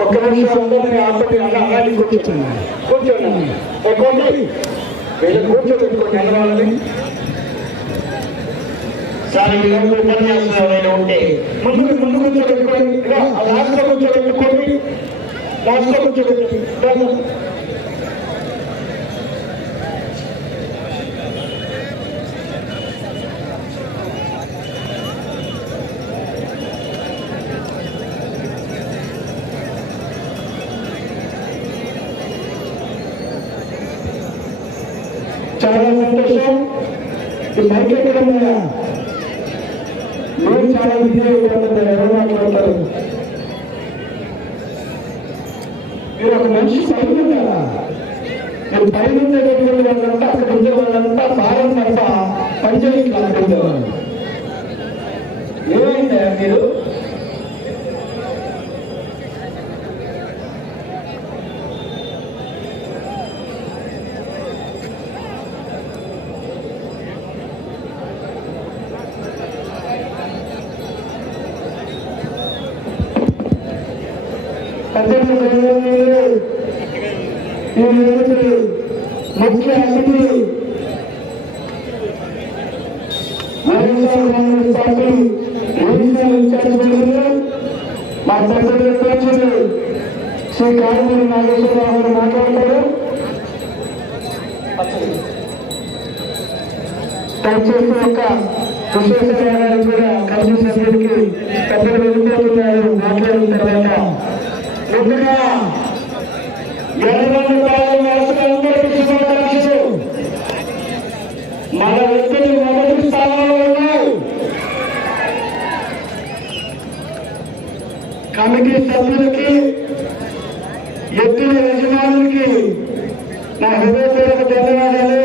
ఒక్క నిమిషం కూర్చోండి. కూర్చోండి. కూర్చోబెట్టుకోండి నిలవాలని సార్ రోజు ఉపన్యాసం ఉంటే. ముందు కూర్చోబెట్టుకోండి. కూర్చోబెట్టుకోండి. కూర్చోబెట్టుకోండి. మైక్ ఎక్కడ ఉన్నాయా మీరు చాలా విజయవంతంగా ఎవరు మాట్లాడతారు మీరు ఒక మనిషి పైన ఉన్నారా మీరు పైన ఉండేటటువంటి వాళ్ళంతా అక్కడ ఉండే వాళ్ళంతా భారం తప్ప ఏమైందా మీరు? ముఖ్య అతిథి మా శ్రీ నాగేశ్వరరావు గారు మాట్లాడతారు దయచేసి యొక్క కూడా కమిటీ సభ్యుడికి పెద్దలు వెళ్ళిపోతున్నారు మాట్లాడిన తర్వాత ముందుగా ఎర్రగొండ మన వ్యక్తులు మొదటి స్థానంలో ఉన్నారు కమిటీ సభ్యులకి ఎత్తుల యజమానులకి నా హృదయపూర్వక ధన్యవాదాలు.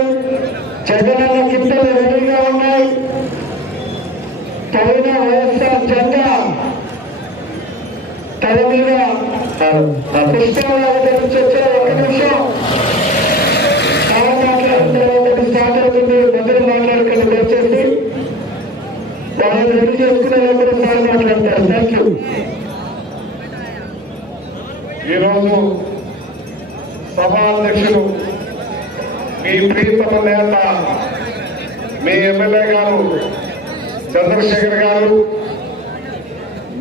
జగనన్న కిట్టలు రెడీగా ఉన్నాయి. పైన వైఎస్ఆర్ జెండా తల మీద పుష్పాలు వచ్చే వచ్చారు నిమిషం చాలా మాట్లాడిన తర్వాత స్టార్ట్ అవుతుంది మొదలు మాట్లాడుకుని దయచేసి వాళ్ళు రెడీ చేసుకునే లోపల సార్ మాట్లాడతారు ఈరోజు సభాధ్యక్షులు మీ ప్రీతమ నేత మీ ఎమ్మెల్యే గారు చంద్రశేఖర్ గారు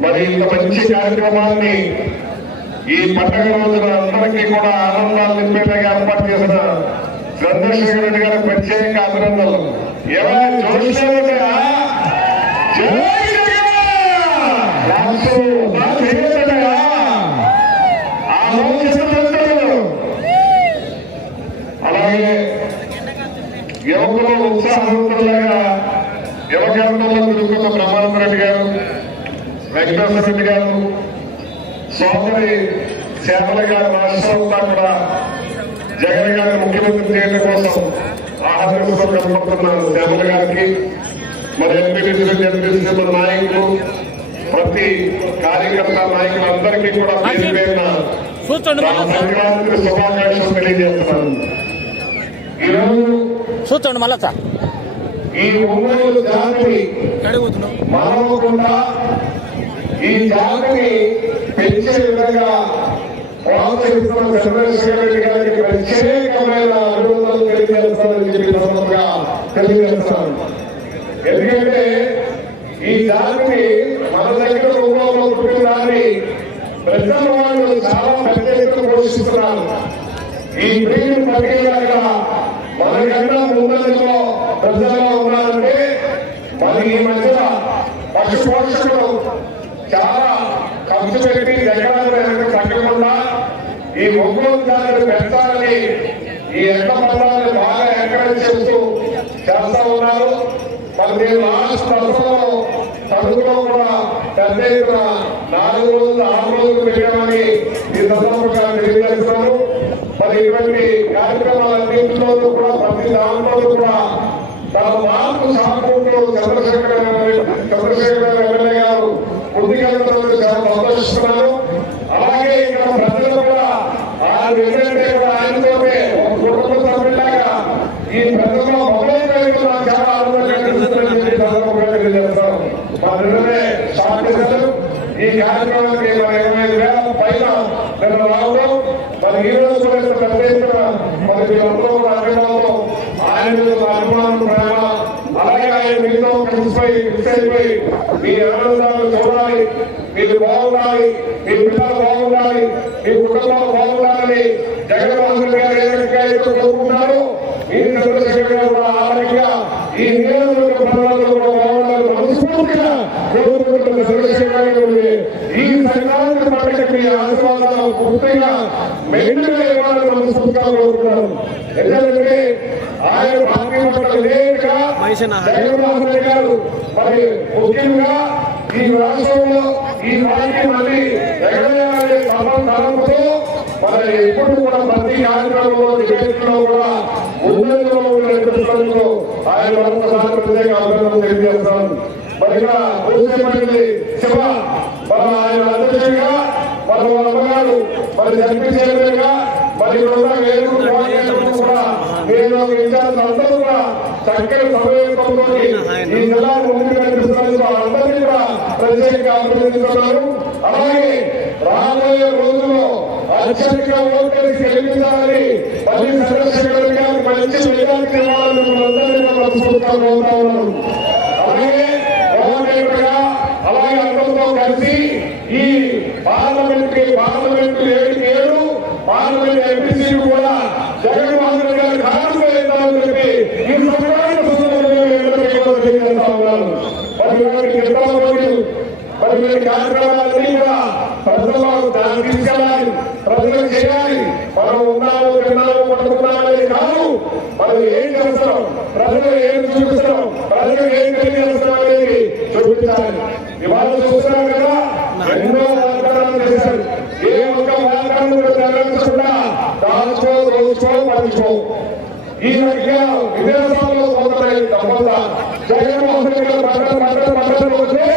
మరి ఇంత మంచి కార్యక్రమాన్ని ఈ పండుగ రోజున అందరికీ కూడా ఆనందాలు నింపేలాగా ఏర్పాటు చేసిన చంద్రశేఖర్ రెడ్డి గారికి ప్రత్యేక అభినందనలు. ఏమైనా జోష్లేదా జై జగన్! రాష్ట్రం బాగా చేయండి ఆలోచించలేదు అలాగే యువకులు ఉత్సాహవంతులుగా యువకేంద్రంలో తిరుగుతున్న బ్రహ్మానంద రెడ్డి గారు వెంకటేశ్వర రెడ్డి గారు సోదరి చేపల గారు రాష్ట్రంతా కూడా జగన్ గారిని ముఖ్యమంత్రి చేయడం కోసం ఆహ్వానిస్తూ కనపడుతున్న శ్యామల గారికి మరి ఎంపీటీసీలు నాయకులు ప్రతి కార్యకర్త నాయకులందరికీ కూడా పేరు పేరున సంక్రాంతి శుభాకాంక్షలు తెలియజేస్తున్నాను. మళ్ళా సార్. ఈ ఒంగోలు అడుగుతున్నాం మరవకుండా ఈ జాతిని పెంచే విధంగా ప్రోత్సహిస్తున్న చంద్రశేఖర రెడ్డి గారికి ప్రత్యేకమైన తెలియజేస్తానని చెప్పి సందర్భంగా తెలియజేస్తాను. ఎందుకంటే ఈ జాతిని మన దగ్గర రూపంలో పుట్టిన ప్రజల వాళ్ళు చాలా పెద్ద ఎత్తున పోషిస్తున్నారు ఈ ప్రియులు పలికేదాక మనకన్నా ముందంలో ప్రజల్లో ఉన్నారంటే మరి ఈ మధ్య పశు పోషకులు చాలా ఖర్చు పెట్టి దగ్గర తగ్గకుండా ఈ ఒంగోలు దాన్ని పెంచాలని ఈ ఎండ పదాలను బాగా ఎంకరేజ్ చేస్తూ చేస్తా ఉన్నారు. మరి నేను లాస్ట్ దశలో కూడా పెద్ద ఎత్తున నాలుగు రోజులు ఆరు రోజులు పెట్టామని ఈ సందర్భంగా తెలియజేస్తున్నాను మరి ఇటువంటి కార్యక్రమాలన్నింటిలో కూడా ప్రతి దాంట్లో కూడా తన మార్పు సాగుకుంటూ చంద్రశేఖర చంద్రశేఖర ఎమ్మెల్యే గారు ముందుకెళ్తున్నందుకు చాలా సంతోషిస్తున్నాను. అలాగే ఇక్కడ ప్రజలు కూడా ఆ ఏంటంటే కూడా ఆయనతోనే ఒక కుటుంబ సభ్యులాగా ఈ ప్రజల్లో మొబైల్ రైతులు నాకు చాలా ఆనందంగా కనిపిస్తుందని చెప్పి సందర్భంగా తెలియజేస్తాను మా నిన్ననే ఈ కార్యక్రమానికి మన ఇరవై ఐదు వేల పైన మరి ఈ రోజు కూడా పెద్ద ఎత్తున మరి వీళ్ళందరూ కూడా ఆయన మీద అభిమానం ప్రేమ అలాగే ఆయన మీతో కలిసిపోయి మిక్స్ అయిపోయి మీ ఆనందాలు చూడాలి మీరు బాగుండాలి మీ పిల్లలు బాగుండాలి మీ కుటుంబాలు బాగుండాలని జగన్మోహన్ గారు ఏ రకంగా చంద్రశేఖర్ గారు కూడా ఆ రకంగా ఈ ప్రజలందరూ కూడా బాగుండాలని మనస్ఫూర్తిగా కోరుకుంటున్న చంద్రశేఖర్ గారు ఈ సంఘానికి ఆశీర్వాదాలు పూర్తిగా మెండుగా ఇవ్వాలని మనస్ఫూర్తిగా కోరుకుంటున్నాను ఎందుకంటే ఆయన పార్టీ పట్ల లేక జగన్మోహన్ రెడ్డి గారు మరి ముఖ్యంగా ఈ రాష్ట్రంలో ఈ పార్టీ మళ్ళీ ఎగరేయాలనే తలంతో మరి ఎప్పుడు కూడా ప్రతి కార్యక్రమంలో కూడా ఉన్నటువంటి ఆయన మరొకసారి ప్రత్యేక తెలియజేస్తాను. మరి ఇక్కడ శివ. మన ఆయన అధ్యక్షుడిగా మన అమ్మగారు మరి జడ్పీ చైర్మన్గా మరి వేరు కూడా నేను ఇన్ఛార్జ్ అందరూ కూడా చక్కని సమయంతో ఈ ముందుకు నడిపిస్తున్నందుకు కూడా ప్రత్యేకంగా అలాగే రాబోయే రోజుల్లో అత్యధిక ఓటర్స్ గెలిపించాలని మళ్ళీ చంద్రశేఖర్ గారు మంచి మెజార్టీ ఇవ్వాలని మనందరినీ కూడా మనస్ఫూర్తిగా కోరుతా ఉన్నాను అలాగే అలాగే. అందరితో కలిసి ఈ పార్లమెంట్ పార్లమెంట్ ఏడు పేరు పార్లమెంట్ ఎంపీసీ కూడా జగన్మోహన్ రెడ్డి గారు ఖాళీ వేద్దామని చెప్పి ఈ సంక్రాంతి సందర్భంగా అందరికీ కూడా తెలియజేస్తా ఉన్నాను మరి ఇలాంటి ఎంతో రోజులు మరి మీరు కార్యక్రమాలన్నీ కూడా ప్రజల్లో దాన్ని తీసుకెళ్ళాలి ప్రజలకు చేయాలి మనం ఉన్నాము తిన్నాము పట్టుకున్నామని కాదు మనం ఏం చేస్తాం ప్రజలు ఏం చూపిస్తాం ప్రజలకు ఏం తెలియజేస్తాం అనేది చూపించాలి ఇవాళ చూస్తున్నాం కదా ఎన్నో వాగ్దానాలు చేశారు ఏ ఒక్క వాగ్దానం కూడా నెరవేర్చకుండా దాచుకో రోజుకో పంచుకో ఈ రకంగా విదేశాల్లో పోతున్నాయి తప్పక జగన్మోహన్ రెడ్డి గారు పంట పంట పంటలు వస్తే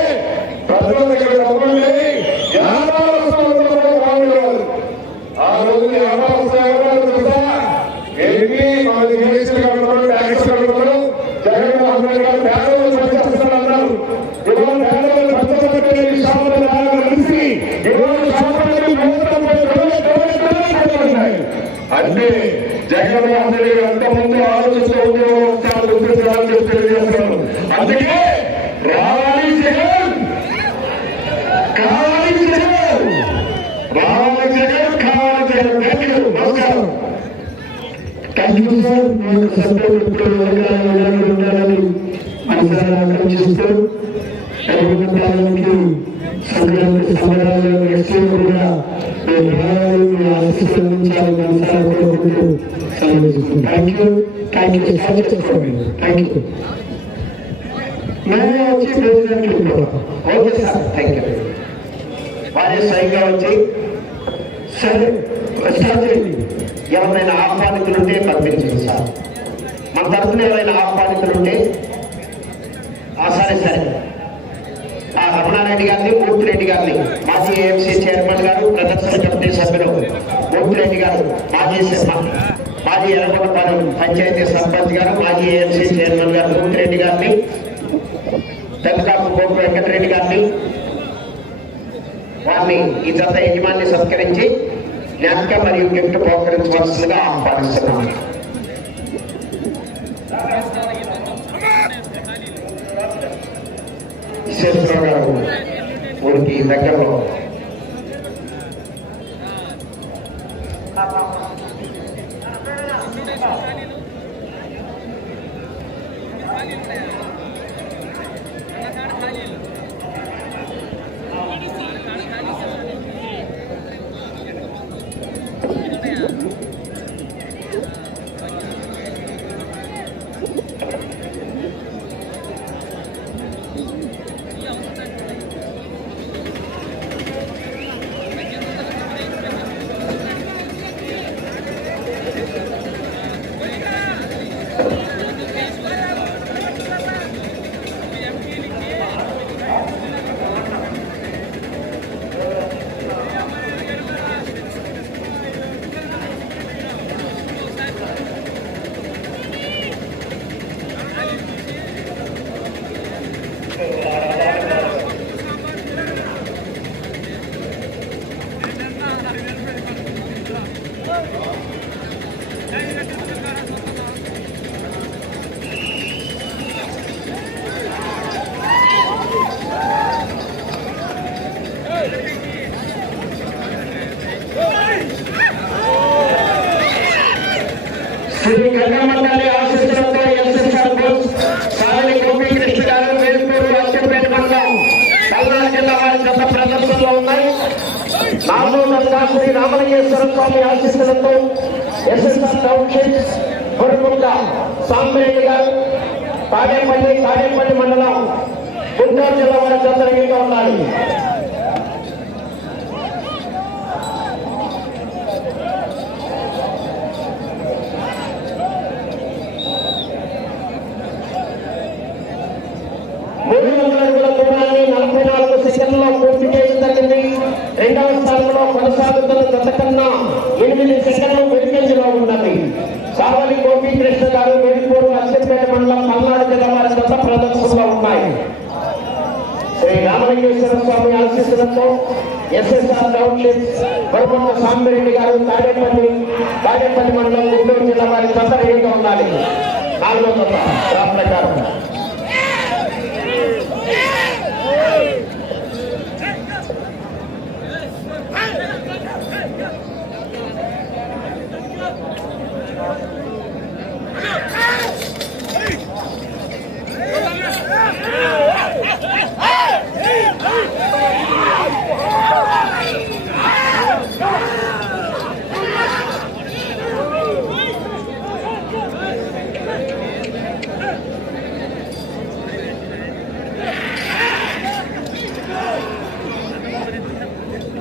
ప్రజల దగ్గర డబ్బులు లేని వ్యాపార సంస్థలు బాగుండేవారు ఆ రోజు వ్యాపార సేవలు తెలుసా ఏంటి మనకి జీఎస్టీ కడతారు ట్యాక్స్ కడతారు జగన్మోహన్ రెడ్డి గారు పేదలు పనిచేస్తారన్నారు ఇవాళ పేదలు పంచబట్టే ఈ షాపులు బాగా కలిసి ఇవాళ షాపులకి నూట ముప్పై రోజులు ఉన్నాయి అంటే జగన్మోహన్ రెడ్డి గారు అంతకుముందు ఆలోచిస్తూ ఉండేవారు చాలా గుర్తించాలని చెప్పి తెలియజేస్తున్నాను అందుకే రావాలి జగన్! కావాలి జగన్! రావాలి జగన్ కావాలి జగన్. థ్యాంక్ యూ నమస్కారం. థ్యాంక్ యూ సార్ సపోర్ట్ మనసారా ప్రభుత్వానికి సంక్రాంతి సంబరాలు నెక్స్ట్ ఇయర్ కూడా మీరు రావాలి కోరుకుంటూ థ్యాంక్ యూ. థ్యాంక్ యూ చేసుకోండి థ్యాంక్ యూ వచ్చి ఓకే సార్ థ్యాంక్ యూ వారే స్వయంగా వచ్చి సరే ఎవరైనా ఆహ్వానితులుంటే పంపించండి సార్ మన తరఫున ఎవరైనా ఆహ్వానితులుంటే ఆ, సరే సరే ఆ రమణారెడ్డి గారిని మూర్తిరెడ్డి గారిని మాజీ ఏఎంసీ చైర్మన్ గారు ప్రదర్శన కమిటీ సభ్యులు మూర్తిరెడ్డి గారు మాజీ మాజీ ఎర్రగొండపాలెం పంచాయతీ సర్పంచ్ గారు మాజీ ఏఎంసీ చైర్మన్ గారు మూర్తిరెడ్డి గారిని తెల్లకాపు కోపు వెంకటరెడ్డి గారిని వారిని ఈ జత యజమాన్ని సత్కరించి జ్ఞాపిక మరియు గిఫ్ట్ పోకరించవలసిందిగా ఆహ్వానిస్తున్నాను విశ్వేశ్వరరావు గారు ఊరికి దగ్గరలో ఖాళీలు ఉన్నాయా ఖాళీలు ఎస్ఎస్ఆర్ టౌన్షిప్ గవర్నమెంట్ సాంబిరెడ్డి గారు తాడేపల్లి తాడేపల్లి మండలం గుంటూరు జిల్లా వారి గత రెడీగా ఉండాలి. నాలుగో గత రామ్ ప్రకారం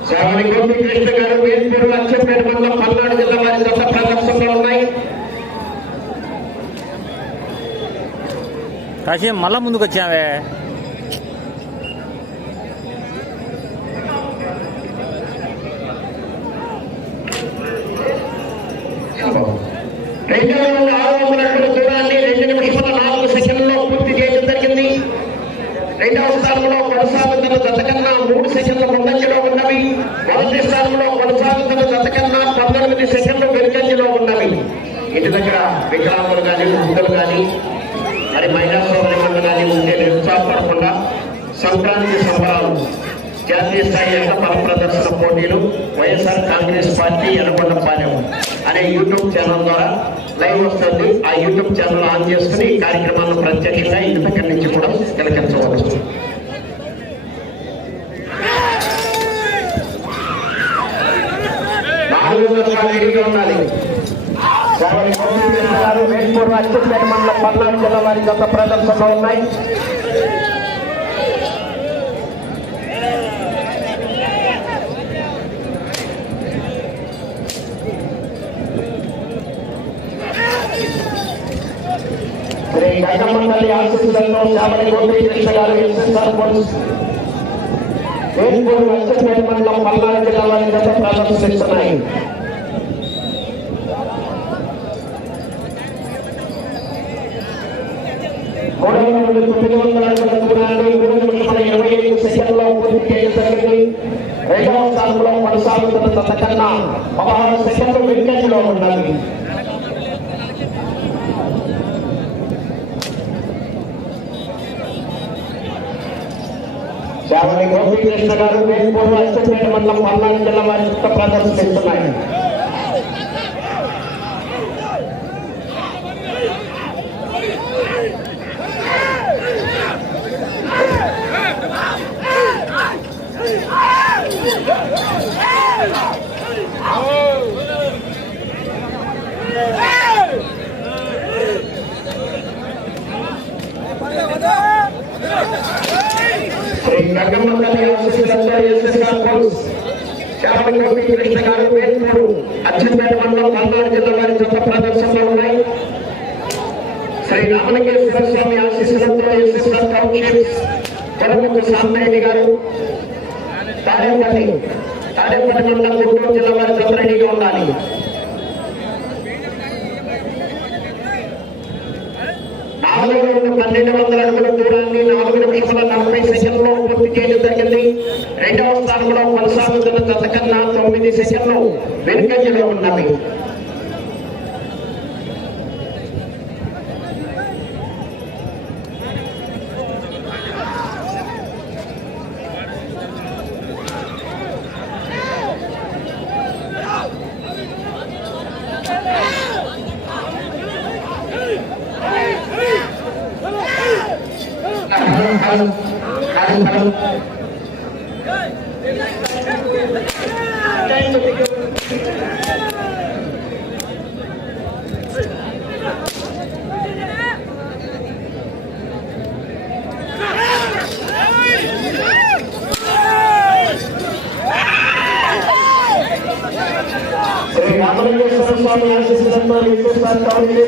శ్రావణి గోపీకృష్ణ గారు వేల్పూరు అచ్చంపేట మండలం పల్నాడు జిల్లా వారి గత ప్రదర్శనలో ఉన్నాయి కాశీ మళ్ళా ముందుకు వచ్చావే. రెండు ఆరు వందల అడుగుల దూరాన్ని రెండు నాలుగు సెకండ్లో పూర్తి చేయడం జరిగింది. రెండవ స్థానంలో కొనసాగుతున్న గత కన్నా మూడు సెకండ్ల ముందంజలో ఉన్నవి. మొదటి స్థానంలో కొనసాగుతున్న గత కన్నా పంతొమ్మిది సెకండ్లు వెనుకంజలో ఉన్నవి. ఇంటి దగ్గర వికలాంగులు కానీ వృద్ధులు కానీ మరి మహిళా సోదరి కానీ ఉంటే నిరుత్సాహపడకుండా సంక్రాంతి సంబరాలు జాతీయ స్థాయి యొక్క బల ప్రదర్శన పోటీలు వైఎస్ఆర్ కాంగ్రెస్ పార్టీ ఎర్రగొండపాలెం అనే యూట్యూబ్ ఛానల్ ద్వారా లైవ్ వస్తుంది. ఆ యూట్యూబ్ ఛానల్ ఆన్ చేసుకుని ఈ కార్యక్రమాలను ప్రత్యక్షంగా ఇంటి దగ్గర నుంచి కూడా తిలకించవచ్చు. నాలుగు వందల ఉండాలి. మండలం పల్నాడు జిల్లా వారి గత ప్రదర్శనలో ఉన్నాయి. శ్రీ గంగమ్మల్లి ఆశీస్సులతో శ్యామలి గోపీకృష్ణ గారు ఎస్ఎస్ఆర్ పోలీస్ వేల్పూర్ అచ్చంపేట మండలం పల్నాడు జిల్లా గత ప్రదర్శిస్తున్నాయి మూడు వందల తొమ్మిది వందల మూడు ఇరవై ఐదు సెకండ్లో పూర్తి రెండవ స్థానంలో కొనసాగుతున్న కన్నా పదహారు సెకండ్లు వెనుకంజలో ఉండాలి శ్యామలి గోపీకృష్ణ గారు వేల్పూర్ అచ్చంపేట మండలం పల్నాడు జిల్లా వారి యొక్క ప్రదర్శిస్తున్నాయి శ్రీ గంగమ్మ తల్లి ఆశీస్సులతో ఎస్ఎస్ఆర్ పోలీస్ శ్యామలి గోపీకృష్ణ గారు వేల్పూరు అచ్చంపేట మండలం పల్నాడు జిల్లా వారి యొక్క ప్రదర్శనలో ఉన్నాయి శ్రీ రామలింగేశ్వర స్వామి ఆశీస్సులతో ఎస్ఎస్ఆర్ టౌన్షిప్ కొరముకు సాంబరెడ్డి గారు తాడేపల్లి తాడేపల్లి మండలం గుంటూరు జిల్లా వారి జత రెడీగా ఉండాలి నాలుగు నుండి పన్నెండు వందల అడుగుల దూరాన్ని నాలుగు నిమిషముల నలభై సెకండ్లో పూర్తి చేయడం జరిగింది రెండవ స్థానంలో కొనసాగుతున్న గత తొమ్మిది పంతొమ్మిది సెషన్లు వెనుకంజలో ఉన్నవి. స్వామి ఆశీస్సులతో విశ్వసారి కావాలి.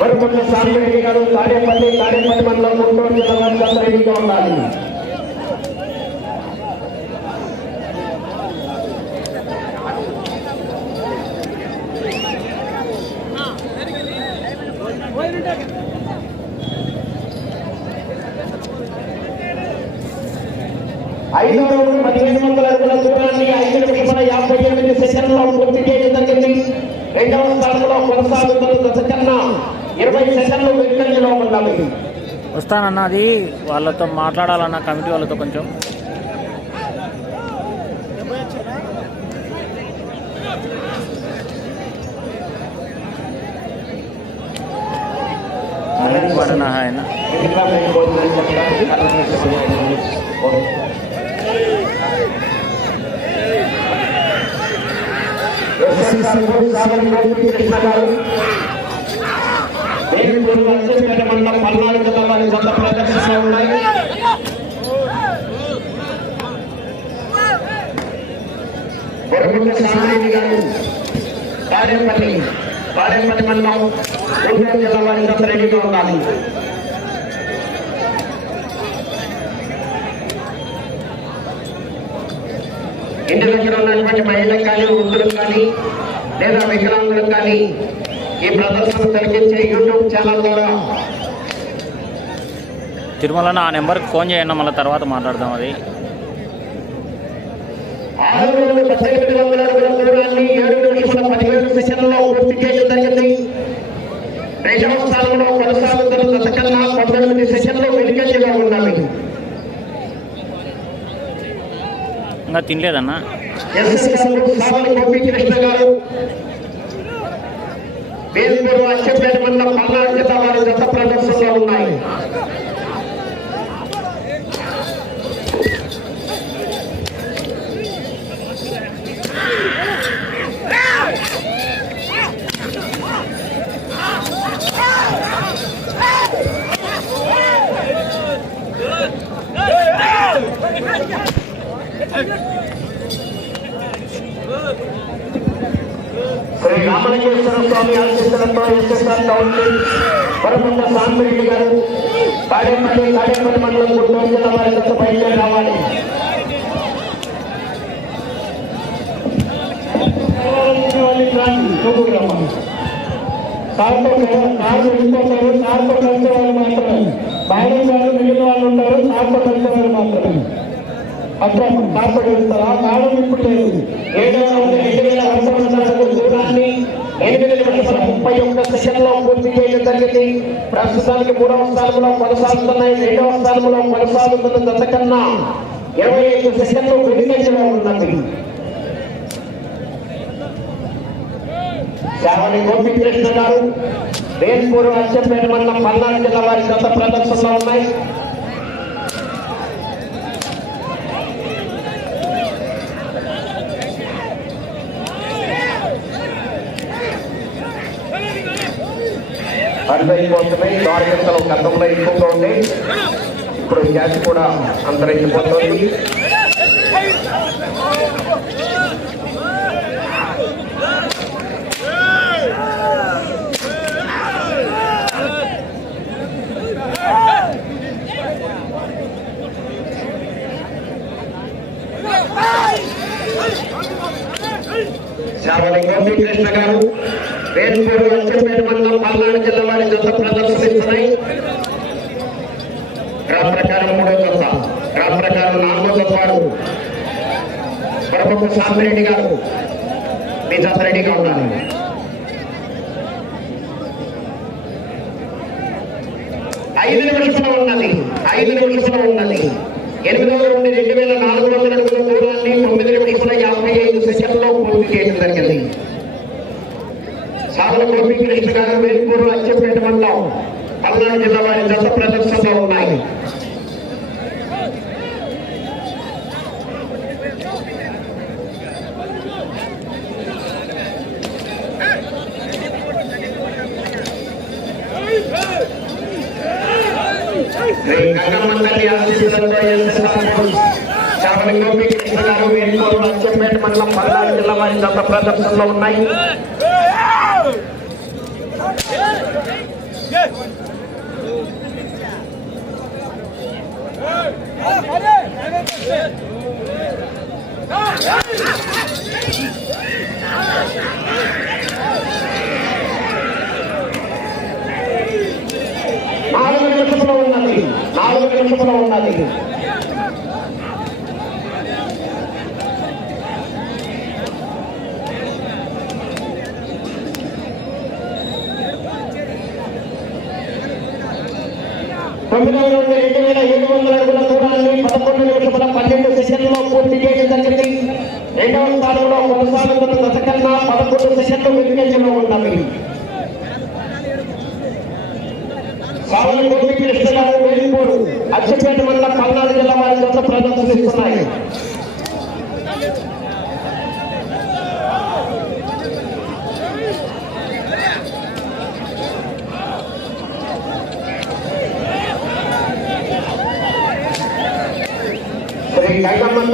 వరకొండ సాంబరెడ్డి గారు తాడేపల్లి తాడేపల్లి మండలం గుంటూరు జిల్లా రెడీగా ఉండాలి పదిహేను వందల అడుగుల దూరాన్ని ఐదు యాభై ఎనిమిది సెకండ్లో పూర్తి చేయడం జరిగింది రెండవ స్థానంలో కొనసాగుతున్న దశకన్నా ఇరవై సెకండ్లు వెనుకంజలో ఉన్నవి వస్తానన్న అది వాళ్ళతో మాట్లాడాలన్న కమిటీ వాళ్ళతో కొంచెం. పడిన ఆయన. ఇంకా రెండు రోజులని మండలం పల్నాడు ఉన్నాయి బొరగుంట సామిరెడ్డి గారు పాడేపల్లి పాడేపల్లి మండలం గుంటూరు జిల్లా వారి కొత్త ఉండాలి ఇంటి దగ్గర ఉన్నటువంటి మహిళలు కానీ వృద్ధులు కానీ లేదా వికలాంగులకు కానీ? ఈ ప్రదర్శన జరిగించే యూట్యూబ్ ఛానల్ ద్వారా. తిరుమలన ఆ నెంబర్కి ఫోన్ చేయండి మళ్ళీ తర్వాత మాట్లాడదాం అది. రెండవ స్థానంలో కొనసాగుతున్న దశకన్నా పంతొమ్మిది సెషన్లు వెనుకంజగా ఉన్నవి ఇంకా తినలేదన్నా? ఎస్ఎస్ గారు సావలి గోపీకృష్ణ గారు వేల్పూరు అచ్చంపేట మండలం పల్నాడు జిల్లా వారి గత ప్రదర్శనలో ఉన్నాయి శ్రీ రామలింగేశ్వర స్వామి ఆశీస్సులతో ఎస్ఎస్ఆర్ కౌన్సిల్ వరముండ గారు మండలం గుంటూరు జిల్లా వారి బయలుదేరి రావాలి. సార్తో సార్తో కలిసే వాళ్ళు మాత్రమే వాళ్ళు మిగిలిన వాళ్ళు ఉంటారు సార్తో కలిసే వాళ్ళు మాత్రమే సార్తో కలుస్తారా ఇప్పుడు లేదు రెండు వేల పంతొమ్మిది దూరాన్ని ఎనిమిది నిమిషాల ముప్పై ఒక్క సెకండ్లో పూర్తి చేయడం జరిగింది. ప్రస్తుతానికి మూడవ స్థానంలో కొనసాగుతున్నాయి. రెండవ స్థానంలో కొనసాగుతున్న దశ ఇరవై ఐదు సెకండ్లు వెనుకంజలో ఉన్నది శ్రావణి గోపీకృష్ణ గారు వేల్పూరు అచ్చంపేట మండలం పల్నాడు జిల్లా వారి గత ప్రదర్శనలో ఉన్నాయి. అర్థమైపోతున్నాయి దారికలు గతంలో ఎక్కువగా ఉన్నాయి ఇప్పుడు గ్యాస్ కూడా అంతరించిపోతుంది. శ్రావణి కృష్ణ గారు. వేల్పూరు అచ్చంపేట మండలం పల్నాడు జిల్లా వారి జత ప్రదర్శిస్తున్నాయి డ్రా ప్రకారం మూడో జత ప్రకారం నాలుగో జత వారు గారు మీ జత రెడీగా ఉండాలి ఐదు నిమిషంలో ఉన్నది. ఐదు నిమిషంలో ఉన్నది. ఎనిమిదవ రెండు వేల నాలుగు వందల అడుగుల దూరాన్ని తొమ్మిది నిమిషముల యాభై ఐదు సెకండ్లో పూర్తి చేయడం జరిగింది. సాగుల గోపి కృష్ణ అచ్చంపేట మండలం పల్నాడు జిల్లా వారి జత ప్రదర్శనలో ఉన్నాయి. మండలం పల్నాడు జిల్లా వారి జత ప్రదర్శనలో ఉన్నాయి. నాలుగు నిమిషంలో ఉన్నది. నాలుగు నిమిషంలో ఉన్నది. తొమ్మిది నుండి రెండు వేల ఏడు వందల అడుగుల స్థానంలోని పదకొండు నిమిషముల పన్నెండు సెషన్లలో పూర్తి చేయడం జరిగింది. రెండవ స్థానంలో కొనసాగుతున్న గత కన్నా పదకొండు సెషన్లు వికెట్లో ఉన్నవి సావలి గోపి కృష్ణ వేలిపూరు అచ్చంపేట మండలం పల్నాడు జిల్లా వారి జత ప్రదర్శనిస్తున్నాయి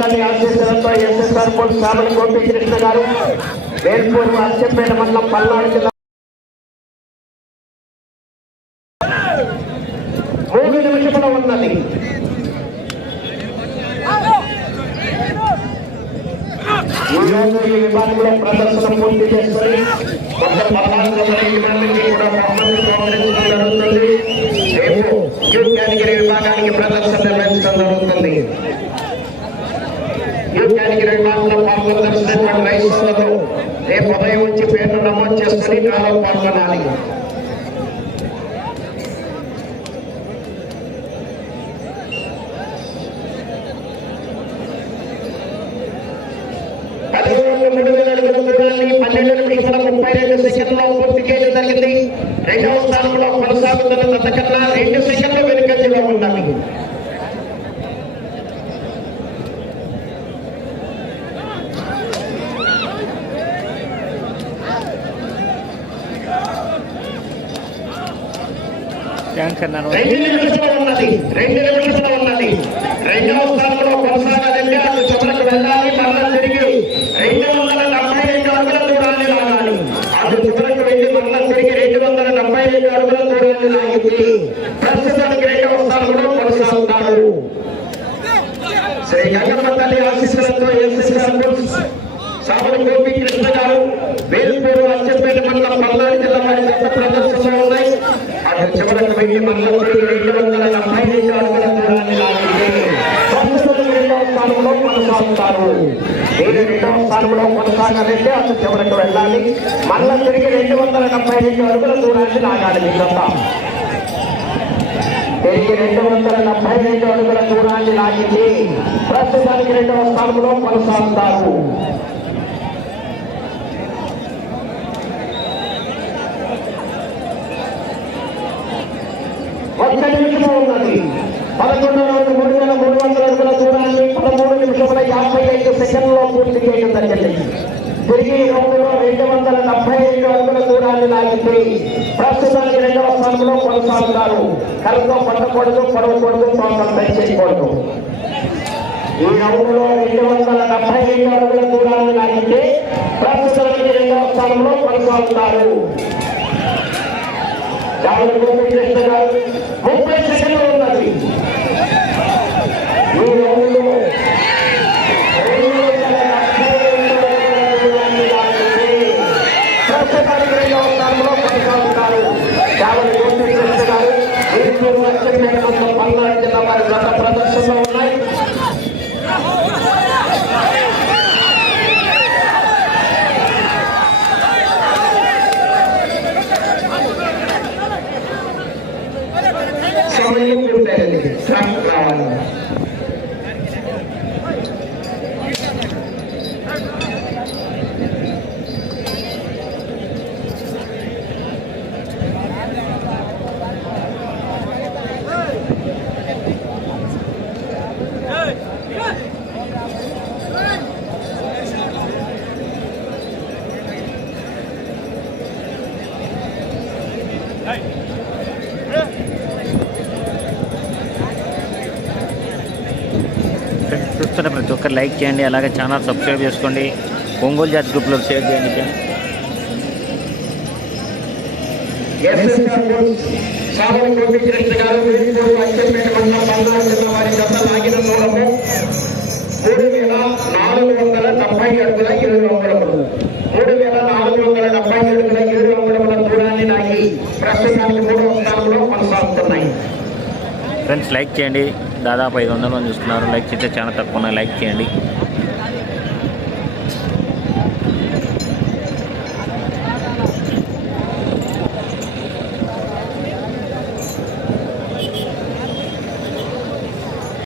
గంగమ్మంతల్లి ఆశీస్సులతో ఎస్ఎస్ఆర్ పోల్ సావలి గోపి కృష్ణ గారు వేల్పూరు అచ్చంపేట మండలం పల్నాడు జిల్లా మూడు నిమిషముల ఉన్నది. ఈ విభాగంలో ప్రదర్శన పూర్తి చేసుకుని పద్నాలుగు కూడా జరుగుతుంది. రేపు కేటగిరీ విభాగానికి ప్రదర్శన నిర్వహించడం జరుగుతుంది. విభాగంలో పాల్గొనదలిసినటువంటి రైతులతో రేపు ఉదయం వచ్చి పేర్లు నమోదు చేసుకుని కాలం పాల్గొనాలి రెండవ స్థానంలో కొనసాగుతున్న దశకన్నా రెండు సెకండ్లు వెనుకంజలో ఉన్నవి థ్యాంక్స్ అన్నాను రెండు నిమిషాలు ఉన్నది రెండు నిమిషాలు ఉన్నది రెండవ స్థానంలో కొనసాగాలంటే అటు చివరకు వెళ్ళాలి మరలా తిరిగి రెండు వందల డెబ్బై రెండు అడుగుల దూరాన్ని లాగాలి అటు చివరకు వెళ్ళి మరలా తిరిగి రెండు వందల డెబ్బై రెండు అడుగుల దూరాన్ని లాగింది ప్రస్తుతానికి రెండవ స్థానంలో కొనసాగుతారు. శ్రీ గంగమ్మ తల్లి ఆశీస్సులతో ఎస్ఎస్ఆర్ సాబుల గోపి కృష్ణ గారు వేలుపూరు అచ్చంపేట మండలం పల్నాడు జిల్లా వారి ప్రదర్శనలో కొనసాగుతారు మీరు రెండవ స్థానంలో కొనసాగాలంటే అటు చివరకు వెళ్ళాలి మళ్ళా తిరిగి రెండు వందల డెబ్బై రెండు అడుగుల దూరాన్ని లాగాలి మీ తిరిగి రెండు వందల డెబ్బై రెండు అడుగుల దూరాన్ని లాగింది. ప్రస్తుతానికి రెండవ స్థానంలో కొనసాగుతారు. ఒక్క నిమిషంలో ఉన్నది పదకొండు నుండి మూడు వేల మూడు వందల అడుగుల దూరాన్ని పదమూడు నిమిషముల యాభై ఐదు సెకండ్లో పూర్తి చేయడం జరిగింది. తిరిగి ఈ రౌండ్లో రెండు వందల డెబ్బై ఐదు అడుగుల దూరాన్ని లాగింది. ప్రస్తుతానికి రెండవ స్థానంలో కొనసాగుతారు. కరెక్ట్గా పట్టకూడదు పడవకూడదు పాపం టచ్ చేయకూడదు ఈ రౌండ్లో రెండు వందల డెబ్బై ఐదు అడుగుల దూరాన్ని లాగితే ప్రస్తుతానికి రెండవ స్థానంలో కొనసాగుతారు. జాగ్రత్త గోపీకృష్ణ గారు ముప్పై సెకండ్లు ఉన్నది ఈ రౌండ్లో ప్రస్తుతానికి రెండవ స్థానంలో కొనసాగుతారు గారు పల్నాడు జిల్లా వారి గత ప్రదర్శనలో ఉన్నాయి xanh vàng Hey! చూస్తున్న ప్రతి ఒక్కరు లైక్ చేయండి అలాగే ఛానల్ సబ్స్క్రైబ్ చేసుకోండి ఒంగోలు జాతి గ్రూప్లో షేర్ చేయండి మూడు వేల నాలుగు వందల డెబ్బై అడుగుల ఏడు అంగుళములు మూడు వేల నాలుగు వందల డెబ్బై అడుగుల ఏడు అంగుళముల దూరాన్ని ప్రస్తుతానికి మూడవ స్థానంలో కొనసాగుతున్నాయి ఫ్రెండ్స్ లైక్ చేయండి దాదాపు ఐదు వందల మంది చూస్తున్నారు. లైక్ చేస్తే చాలా తక్కువ ఉన్నాయి. లైక్ చేయండి.